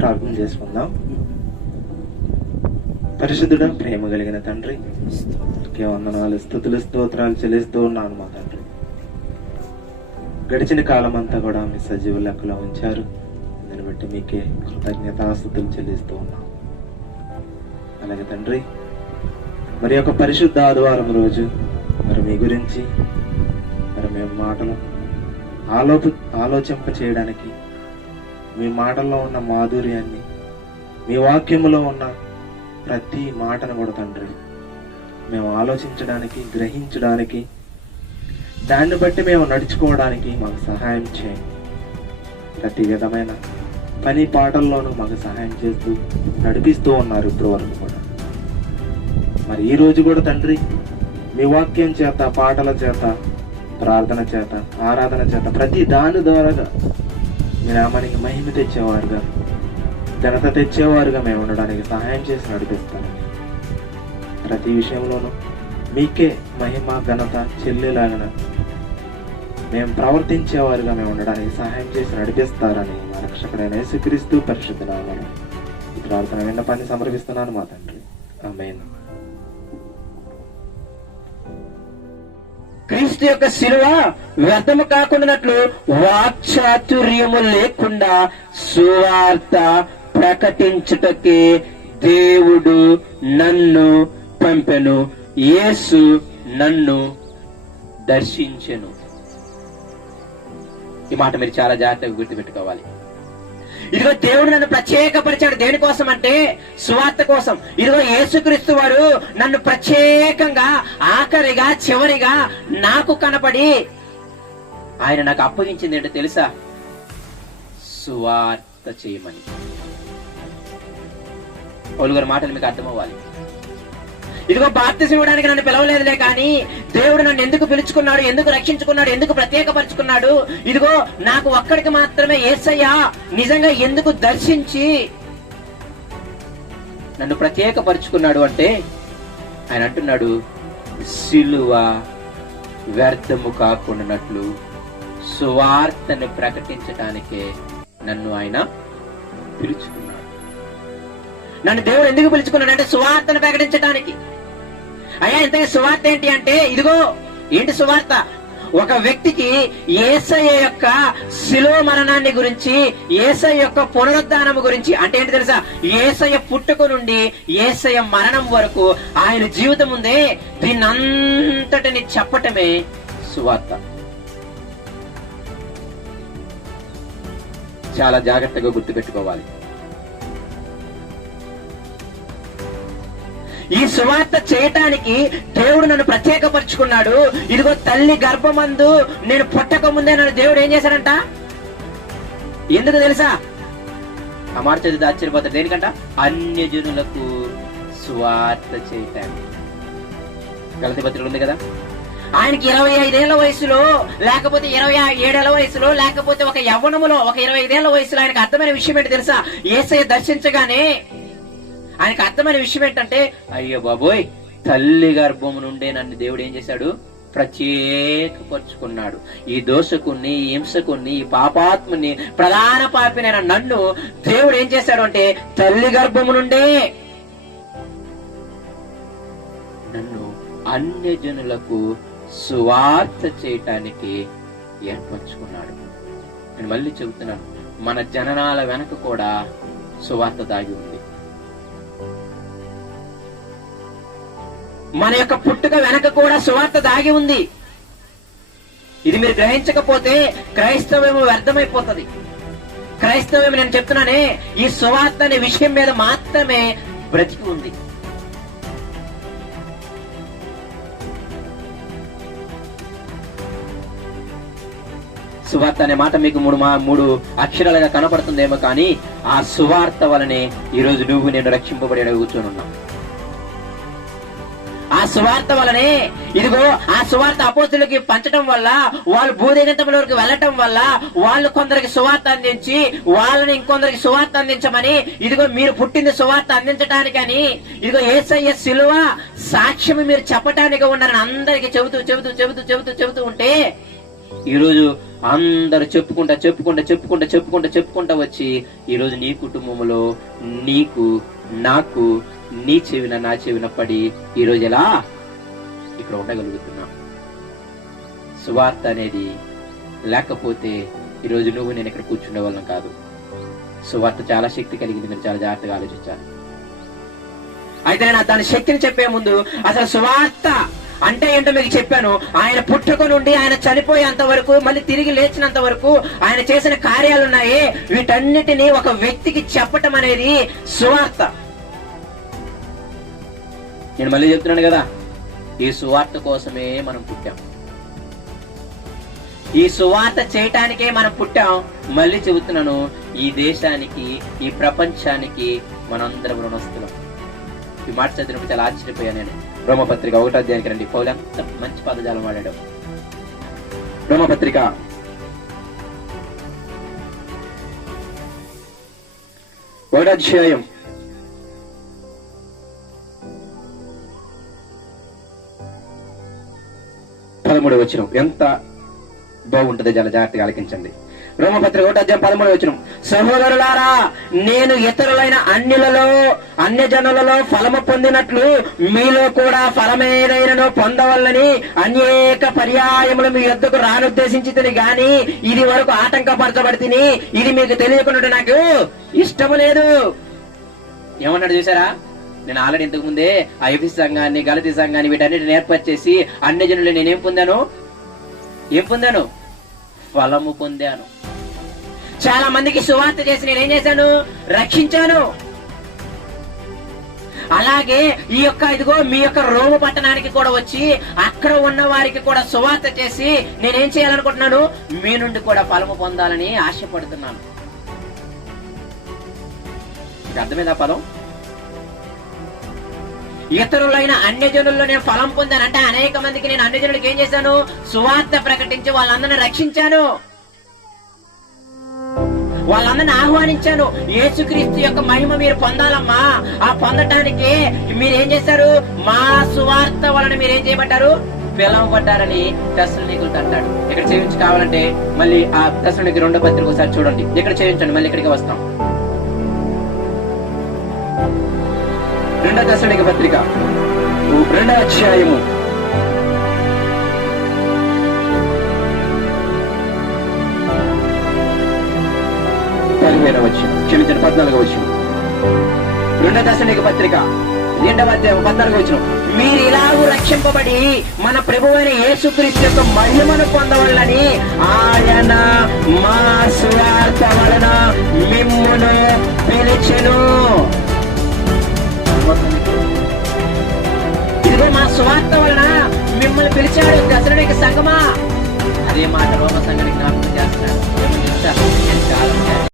ప్రార్థన చేసుకుందాం. పరిశుద్ధుడా, ప్రేమ కలిగిన తండ్రి, వందనాలు, స్తుతులు, స్తోత్రాలు చెల్లిస్తూ ఉన్నాను మా తండ్రి. గడిచిన కాలం అంతా కూడా మీ సజీవ లెక్కలో ఉంచారు. దాన్ని బట్టి మీకే కృతజ్ఞతాస్తుతులు చెల్లిస్తూ ఉన్నాం. అలాగే తండ్రి, మరి యొక్క పరిశుద్ధ ఆదివారం రోజు మరి మీ గురించి మరి మేము మాటలు ఆలోచింప చేయడానికి, మీ మాటల్లో ఉన్న మాధుర్యాన్ని, మీ వాక్యములో ఉన్న ప్రతి మాటను కూడా తండ్రి మేము ఆలోచించడానికి, గ్రహించడానికి, దాన్ని బట్టి మేము నడుచుకోవడానికి మాకు సహాయం చేయండి. ప్రతి విధమైన పని పాటల్లోనూ మాకు సహాయం చేస్తూ నడిపిస్తూ ఉన్నారు ఇప్పుడు వరకు కూడా. మరి ఈ రోజు కూడా తండ్రి మీ వాక్యం చేత, పాటల చేత, ప్రార్థన చేత, ఆరాధన చేత, ప్రతి దాని ద్వారా మీ నామానికి మహిమ తెచ్చేవారుగా, ఘనత తెచ్చేవారుగా మేము ఉండడానికి సహాయం చేసి నడిపిస్తాను. ప్రతి విషయంలోనూ మీకే మహిమ, ఘనత చెల్లేలాగా మేము ప్రవర్తించేవారుగా మేము ఉండడానికి సహాయం చేసి నడిపిస్తారని మా రక్షకుడైన యేసుక్రీస్తు పరిశుద్ధ నామమున ఈ ప్రార్థన విన్నపాన్ని సమర్పిస్తున్నాను మా తండ్రి. ఆమేన్. క్రీస్తు యొక్క శిలువ వ్యర్థము కాకుండానట్లు వాక్చాతుర్యము లేకుండా సువార్త ప్రకటించుటకే దేవుడు నన్ను పంపెను. యేసు నన్ను దర్శించెను. ఈ మాట మీరు చాలా జాగ్రత్తగా గుర్తుపెట్టుకోవాలి. ఇదిగో దేవుడు నన్ను ప్రత్యేకపరిచాడు. దేనికోసం అంటే సువార్త కోసం. ఇదిగో యేసుక్రీస్తు వారు నన్ను ప్రత్యేకంగా, ఆఖరిగా, చివరిగా నాకు కనపడి ఆయన నాకు అప్పగించింది ఏంటో తెలుసా? సువార్త చేయమని. పౌలు గారి మాటలు మీకు అర్థమవ్వాలి. ఇదిగో బాప్తిసం ఇవ్వడానికి నన్ను పిలవలేదులే, కానీ దేవుడు నన్ను ఎందుకు పిలుచుకున్నాడు, ఎందుకు రక్షించుకున్నాడు, ఎందుకు ప్రత్యేకపరుచుకున్నాడు, ఇదిగో నాకు ఒక్కడికి మాత్రమే యేసయ్య నిజంగా ఎందుకు దర్శించి నన్ను ప్రత్యేకపరుచుకున్నాడు అంటే ఆయన అంటున్నాడు, సిలువ వ్యర్థము కాకుండానట్లు సువార్తను ప్రకటించటానికే నన్ను ఆయన పిలుచుకున్నాడు. నన్ను దేవుడు ఎందుకు పిలుచుకున్నాడు అంటే సువార్తను ప్రకటించడానికి. అయ్యా, ఇంతకీ సువార్త ఏంటి అంటే, ఇదిగో ఏంటి సువార్త? ఒక వ్యక్తికి యేసయ్య యొక్క శిలువ మరణాన్ని గురించి, యేసయ్య యొక్క పునరుద్ధానము గురించి, అంటే ఏంటి తెలుసా? యేసయ్య పుట్టుక నుండి యేసయ్య మరణం వరకు ఆయన జీవితం ఉందే, దీన్నంతటిని చెప్పటమే సువార్త. చాలా జాగ్రత్తగా గుర్తుపెట్టుకోవాలి. ఈ సువార్త చేయటానికి దేవుడు నన్ను ప్రత్యేకపరుచుకున్నాడు. ఇదిగో తల్లి గర్భమందు నేను పుట్టక ముందే నన్ను దేవుడు ఏం చేశాడంట? ఎందుకు తెలుసా? ఆ మాట చదివితే ఆశ్చర్యపోతాడు. దేనికంట? అన్యజనులకు సువార్త చేయటానికి. గలతీ పత్రిక ఉంది కదా, ఆయనకి 25 ఏళ్ల వయసులో, లేకపోతే 27 వయసులో, లేకపోతే ఒక యవ్వనములో, ఒక 25 ఏళ్ల వయసులో ఆయనకు అర్థమైన విషయం ఏంటి తెలుసా? యేసయ్య దర్శించగానే ఆయనకు అర్థమైన విషయం ఏంటంటే, అయ్యో బాబోయ్, తల్లి గర్భము నుండే నన్ను దేవుడు ఏం చేశాడు? ప్రత్యేకపరుచుకున్నాడు. ఈ దోషకుణ్ణి, ఈ హింసకుణ్ణి, ఈ పాపాత్ముని, ప్రధాన పాపినైన నన్ను దేవుడు ఏం చేశాడు అంటే, తల్లి గర్భము నుండే నన్ను అన్యజనులకు సువార్త చేయటానికి ఏర్పరచుకున్నాడు. నేను మళ్ళీ చెబుతున్నాను, మన జననాల వెనక కూడా సువార్త దాగి ఉంది. మన యొక్క పుట్టుక వెనక కూడా సువార్త దాగి ఉంది. ఇది మీరు గ్రహించకపోతే క్రైస్తవ్యము వ్యర్థమైపోతుంది. క్రైస్తవ్యం నేను చెప్తున్నానే, ఈ సువార్త అనే విషయం మీద మాత్రమే బ్రతికి ఉంది. సువార్త అనే మాట మీకు మూడు అక్షరాలుగా కనపడుతుందేమో, కానీ ఆ సువార్త వలనే ఈరోజు నువ్వు నేను రక్షింపబడి కూర్చొని ఉన్నాం. ఆ సువార్త వలనే, ఇదిగో ఆ సువార్త అపోస్తులకి పంచడం వల్ల, వాళ్ళు భూదిగంతముల వరకు వెళ్ళటం వల్ల, వాళ్ళు కొందరికి సువార్త అందించి వాళ్ళని ఇంకొందరికి సువార్త అందించమని, ఇదిగో మీరు పుట్టింది సువార్త అందించడానికని, ఇదిగో యేసయ్య శిలువ సాక్ష్యం మీరు చెప్పటానికి ఉన్నారని అందరికి చెబుతూ ఉంటే ఈరోజు అందరు చెప్పుకుంటా వచ్చి ఈరోజు నీ కుటుంబంలో నీకు నాకు నీ చెవిన నా చెవిన పడి ఈరోజు ఎలా ఇక్కడ ఉండగలుగుతున్నా? సువార్త అనేది లేకపోతే ఈరోజు నువ్వు నేను ఇక్కడ కూర్చుండే వాళ్ళం కాదు. సువార్త చాలా శక్తి కలిగింది, మీరు చాలా జాగ్రత్తగా ఆలోచించాలి. అయితే నేను దాని శక్తిని చెప్పే ముందు అసలు సువార్త అంటే ఏంటో మీకు చెప్పాను. ఆయన పుట్టుక నుండి ఆయన చనిపోయేంత వరకు, మళ్ళీ తిరిగి లేచినంత వరకు ఆయన చేసిన కార్యాలు ఉన్నాయి. వీటన్నిటినీ ఒక వ్యక్తికి చెప్పటం అనేది సువార్త. నేను మళ్ళీ చెప్తున్నాను కదా, ఈ సువార్త కోసమే మనం పుట్టాం, ఈ సువార్త చేయటానికే మనం పుట్టాం. మళ్ళీ చెబుతున్నాను, ఈ దేశానికి ఈ ప్రపంచానికి మనందరం రుణస్తులం. ఈ మాట చదివినప్పుడు చాలా ఆశ్చర్యపోయాను నేను. రోమపత్రిక 1వ అధ్యాయానికి రండి. పౌలు ఎంత మంచి పదజాలం వాడాడు. రోమపత్రిక 1వ అధ్యాయం 13వ వచనం ఎంత బాగుంటుంది, చాలా జాగ్రత్తగా ఆలకించండి. రోమపత్రిక 1వ అధ్యాయం 13వ వచనం, సహోదరులారా, నేను ఇతరులైన అన్యజనులలో ఫలము పొందినట్లు మీలో కూడా ఫలమేదైనను పొందవల్లని అనేక పర్యాయములు మీ యొద్దకు రానుద్దేశించితిని గాని ఇది వరకు ఆటంకపరచబడితిని. ఇది మీకు తెలియకుండా నాకు ఇష్టము లేదు. ఏమన్నాడు చూసారా? నేను ఆల్రెడీ ఇంతకు ముందే ఆ ఎఫెసు సంఘాన్ని, గలతీ సంఘాన్ని వీటన్నిటిని ఏర్పరిచేసి అన్యజనులు నేనేం పొందాను? ఫలము పొందాను. చాలా మందికి సువార్త చేసి నేనేం చేశాను? రక్షించాను. అలాగే ఈ యొక్క ఇదిగో మీ యొక్క రోము పట్టణానికి కూడా వచ్చి అక్కడ ఉన్న వారికి కూడా సువార్త చేసి నేనేం చేయాలనుకుంటున్నాను? మీ నుండి కూడా ఫలము పొందాలని ఆశపడుతున్నాను. మీకు అర్థమైందా పదం? ఇతరులైన అన్యజనుల్లో నేను ఫలం పొందాను అంటే అనేక మందికి నేను అన్యజనులకు ఏం చేశాను? సువార్త ప్రకటించి వాళ్ళందరినీ రక్షించాను, వాళ్ళందరినీ ఆహ్వానించాను. యేసుక్రీస్తు యొక్క మహిమ మీరు పొందాలమ్మా. ఆ పొందటానికి మీరేం చేశారు? మా సువార్త వలన మీరేం చేయబడ్డారు? పిలవబడ్డారని తెస్సలోనికీయులతో అంటాడు. ఇక్కడ చేయించి కావాలంటే మళ్ళీ ఆ తెస్సలోనికీ 2వ పత్రిక ఒకసారి చూడండి. ఇక్కడ చేయించండి, మళ్ళీ ఇక్కడికి వస్తాం. 2వ తెస్సలోనికీ పత్రిక 2వ అధ్యాయము 15వ వచనం, క్షమించండి 14వ వచనం. 2వ తెస్సలోనికీ పత్రిక 2వ అధ్యాయం 14వ వచనం, మీరు ఇలాగూ రక్షింపబడి మన ప్రభువైన యేసుక్రీస్తు యొక్క మహిమను పొందవల్లని ఆయన మా సువార్త వలన మిమ్మును పిలిచెను. ఇదిగో మా సువార్త వలన మిమ్మల్ని పిలిచాడు తెస్సలోనికీ సంఘమా. అదే మాట రోమ సంఘానికి జ్ఞాపకం చేస్తున్నాడు. నేను చాలా